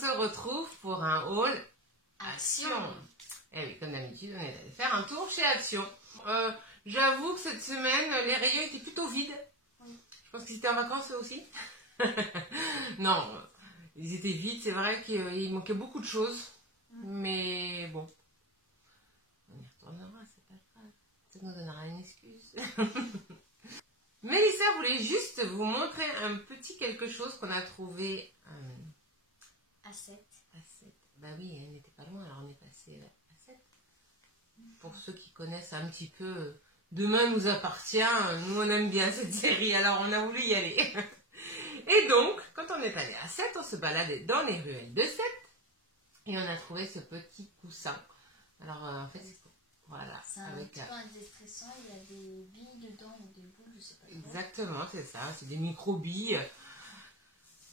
se retrouve pour un haul Action. Eh oui, comme d'habitude, on est allé faire un tour chez Action. J'avoue que cette semaine, les rayons étaient plutôt vides. Oui. Je pense qu'ils étaient en vacances eux aussi. Non, ils étaient vides, c'est vrai qu'il manquait beaucoup de choses. Mais bon, on y retournera, c'est pas grave. Ça nous donnera une excuse. Mélissa voulait juste vous montrer un petit quelque chose qu'on a trouvé à 7. à 7. Bah oui, elle n'était pas loin, alors on est passé à 7. Pour ceux qui connaissent un petit peu Demain nous appartient, nous on aime bien cette série, alors on a voulu y aller. Et donc, quand on est allé à 7, on se baladait dans les ruelles de 7 et on a trouvé ce petit coussin. Alors en fait, c'est voilà. C'est un petit peu déstressant, il y a des billes dedans ou des boules, je sais pas. Exactement, c'est ça, c'est des micro-billes.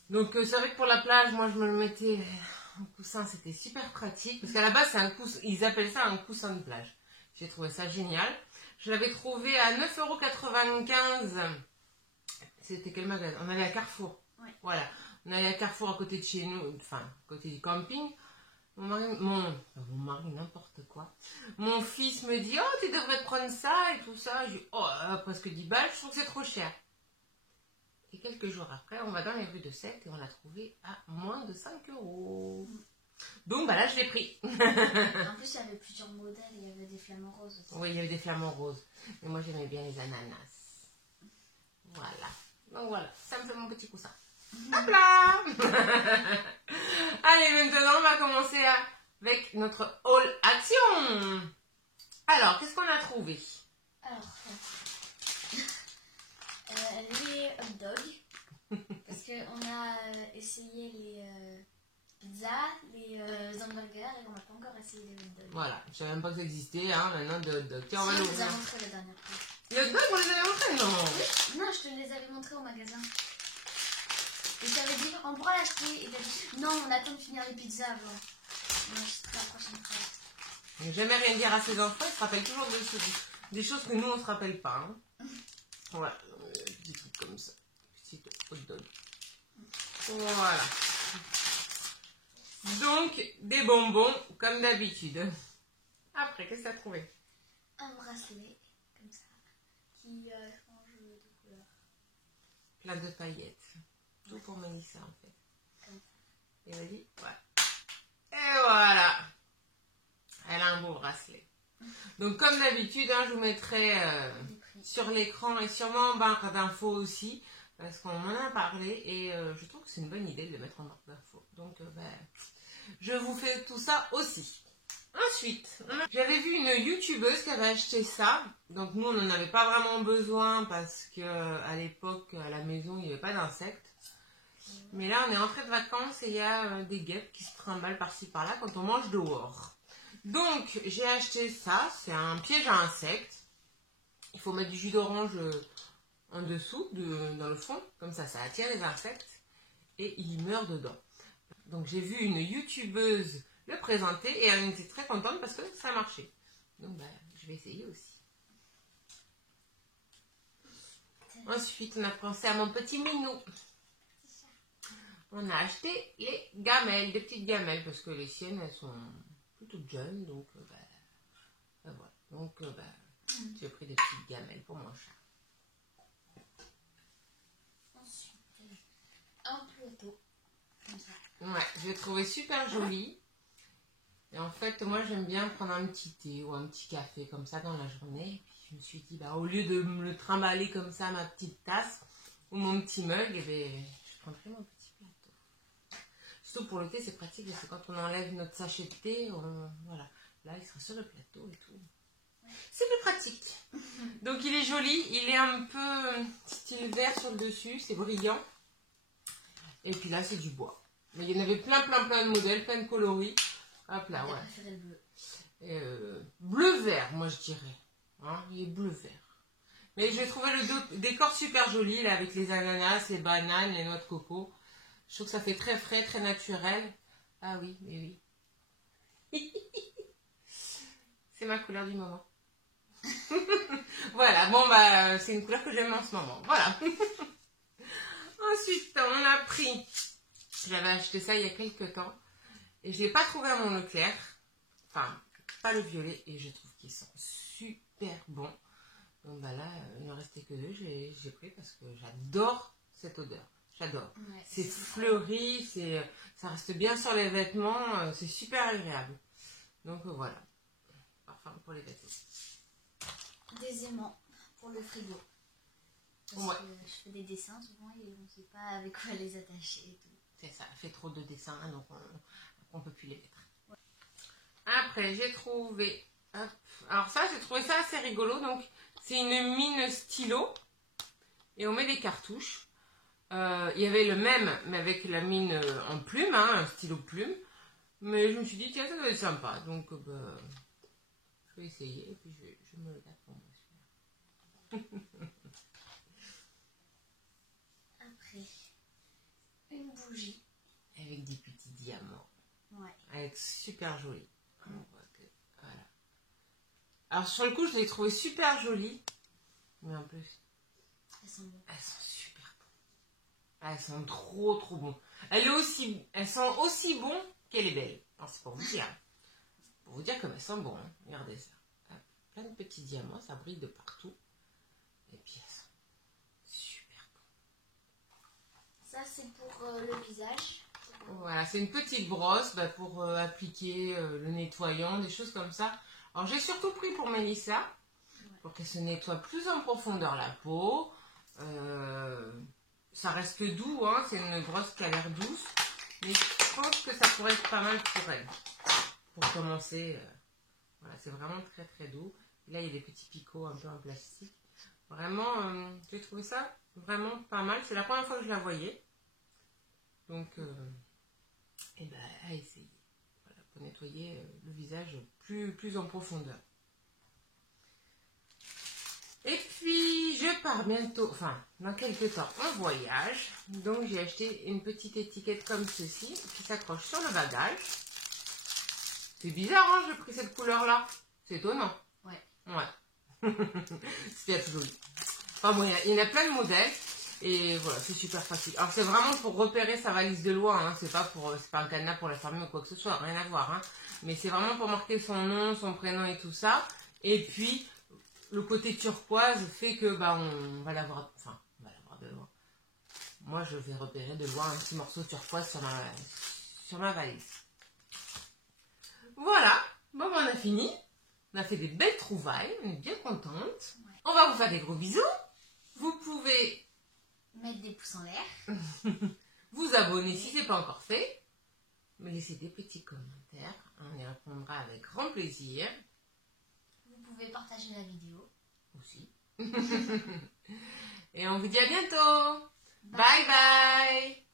Donc c'est vrai que pour la plage, moi je me le mettais en coussin, c'était super pratique. Parce qu'à la base, c'est un coussin, ils appellent ça un coussin de plage. J'ai trouvé ça génial. Je l'avais trouvé à 9,95 €. C'était quel magasin? On allait à Carrefour. Ouais. Voilà. On allait à Carrefour à côté de chez nous, enfin, à côté du camping. Mon mari, n'importe quoi. Mon fils me dit, oh, tu devrais te prendre ça et tout ça. Je dis, oh, presque 10 balles, je trouve que c'est trop cher. Et quelques jours après, on va dans les rues de 7 et on l'a trouvé à moins de 5 €. Donc, bah là, je l'ai pris. En plus, il y avait plusieurs modèles, il y avait des flamants roses aussi. Oui, il y avait des flamants roses. Mais moi, j'aimais bien les ananas. Voilà. Donc voilà, ça me fait mon petit coussin. Hop là. Allez, maintenant, on va commencer avec notre haul Action. Alors, qu'est-ce qu'on a trouvé? Alors, les hot dogs. Parce qu'on a essayé les pizzas, les hamburgers et on n'a pas encore essayé les hot dogs. Voilà, je ne savais même pas que ça existait, hein, maintenant de hot dogs. Tiens, on va Si, l'ouvrir. je les ai montrés la dernière fois. Les hot dogs, on les avait montrés, non? Oui. Non, je te les avais montrés au magasin. Et je t'avais dit, on pourra l'acheter. Et t'as dit, non, on attend de finir les pizzas avant. On achètera la prochaine fois. Ne jamais rien dire à ses enfants, ils se rappellent toujours des choses que nous, on ne se rappelle pas. Hein. Voilà, des petits trucs comme ça. Petit hot dog. Voilà. Donc, des bonbons, comme d'habitude. Après, qu'est-ce que tu as trouvé? Un bracelet, comme ça, qui change de couleur. Plein de paillettes. Tout pour Mélissa, en fait. Comme ça. Et vas-y, voilà. Et voilà. Elle a un beau bracelet. Donc, comme d'habitude, hein, je vous mettrai sur l'écran et sûrement en barre d'infos aussi, parce qu'on en a parlé et je trouve que c'est une bonne idée de le mettre en barre d'infos. Donc, je vous fais tout ça aussi. Ensuite, j'avais vu une youtubeuse qui avait acheté ça. Donc, nous, on n'en avait pas vraiment besoin parce qu'à l'époque, à la maison, il n'y avait pas d'insectes. Mais là, on est rentré de vacances et il y a des guêpes qui se trimballent par-ci par-là quand on mange dehors. Donc, j'ai acheté ça. C'est un piège à insectes. Il faut mettre du jus d'orange en dessous, dans le fond. Comme ça attire les insectes. Et ils meurent dedans. Donc, j'ai vu une youtubeuse le présenter et elle était très contente parce que ça marchait. Donc, je vais essayer aussi. Ensuite, on a pensé à mon petit minou. On a acheté les gamelles, des petites gamelles, parce que les siennes, elles sont plutôt jeunes, donc voilà. Donc, j'ai pris des petites gamelles pour mon chat. Ensuite, un plateau, comme ça. Ouais, je l'ai trouvé super joli. Et en fait, moi, j'aime bien prendre un petit thé ou un petit café comme ça dans la journée. Et puis, je me suis dit, au lieu de me le trimballer comme ça, ma petite tasse ou mon petit mug, je prendrai mon petit plateau. Surtout pour le thé, c'est pratique parce que quand on enlève notre sachet de thé, voilà. Là, il sera sur le plateau et tout. C'est plus pratique. Donc, il est joli. Il est un peu style vert sur le dessus. C'est brillant. Et puis là, c'est du bois. Mais il y en avait plein de modèles, plein de coloris. Hop là, ouais. J'ai préféré le bleu. Bleu-vert, moi je dirais. Hein, il est bleu-vert. Mais j'ai trouvé le décor super joli, là, avec les ananas, les bananes, les noix de coco. Je trouve que ça fait très frais, très naturel. Ah oui, mais oui. C'est ma couleur du moment. Voilà, bon, c'est une couleur que j'aime en ce moment. Voilà. Ensuite, on a pris J'avais acheté ça il y a quelques temps. Et je ne l'ai pas trouvé à mon Leclerc. Enfin, pas le violet. Et je trouve qu'ils sont super bons. Donc bah là, il ne restait que 2. J'ai pris parce que j'adore cette odeur. J'adore. Ouais, c'est fleuri, ça reste bien sur les vêtements. C'est super agréable. Donc voilà. Parfum pour les vêtements. Des aimants pour le frigo. Parce que je fais des dessins souvent et on ne sait pas avec quoi les attacher et tout. C'est ça, fait trop de dessins, donc on ne peut plus les mettre. Ouais. Après, j'ai trouvé... Hop, alors ça, j'ai trouvé ça assez rigolo. Donc, c'est une mine stylo. Et on met des cartouches. Il y avait le même, mais avec la mine en plume, hein, un stylo plume. Mais je me suis dit, tiens, ça doit être sympa. Donc, je vais essayer. Et puis, je me le garde pour moi. Après, une bougie. Avec des petits diamants. Ouais. Avec super joli. Voilà. Alors sur le coup, je l'ai trouvé super jolie. Mais en plus, elles sont super bonnes. Elles sont trop bonnes. Elles sont aussi bonnes qu'elle est belle. Alors c'est pour vous dire. Pour vous dire comme elles sont bonnes. Hein. Regardez ça. Hop. Plein de petits diamants, ça brille de partout. Et puis elles sont super bonnes. Ça c'est pour le visage. Voilà, c'est une petite brosse pour appliquer le nettoyant, des choses comme ça. Alors j'ai surtout pris pour Mélissa, pour qu'elle se nettoie plus en profondeur la peau. Ça reste doux, hein, c'est une brosse qui a l'air douce. Mais je pense que ça pourrait être pas mal pour elle. Pour commencer, voilà, c'est vraiment très doux. Et là, il y a des petits picots un peu en plastique. Vraiment, j'ai trouvé ça vraiment pas mal. C'est la première fois que je la voyais. Donc... et ben à essayer. Voilà, pour nettoyer le visage plus en profondeur. Et puis je pars bientôt, enfin dans quelques temps en voyage. Donc j'ai acheté une petite étiquette comme ceci qui s'accroche sur le bagage. C'est bizarre, hein, j'ai pris cette couleur là. C'est étonnant. Ouais. C'est bien joli. Enfin bon, il y en a plein de modèles. Et voilà, c'est super facile. Alors c'est vraiment pour repérer sa valise de loin, hein. C'est pas un cadenas pour la fermer ou quoi que ce soit, rien à voir. Hein. Mais c'est vraiment pour marquer son nom, son prénom et tout ça. Et puis le côté turquoise fait que on va l'avoir, enfin, on va l'avoir de loin. Moi je vais repérer de loin un petit morceau turquoise sur ma valise. Voilà, bon on a fini. On a fait des belles trouvailles, on est bien contente. Ouais. On va vous faire des gros bisous. Vous pouvez mettre des pouces en l'air. Vous abonner si ce n'est pas encore fait. Me laisser des petits commentaires. On y répondra avec grand plaisir. Vous pouvez partager la vidéo. Aussi. Et on vous dit à bientôt. Bye bye.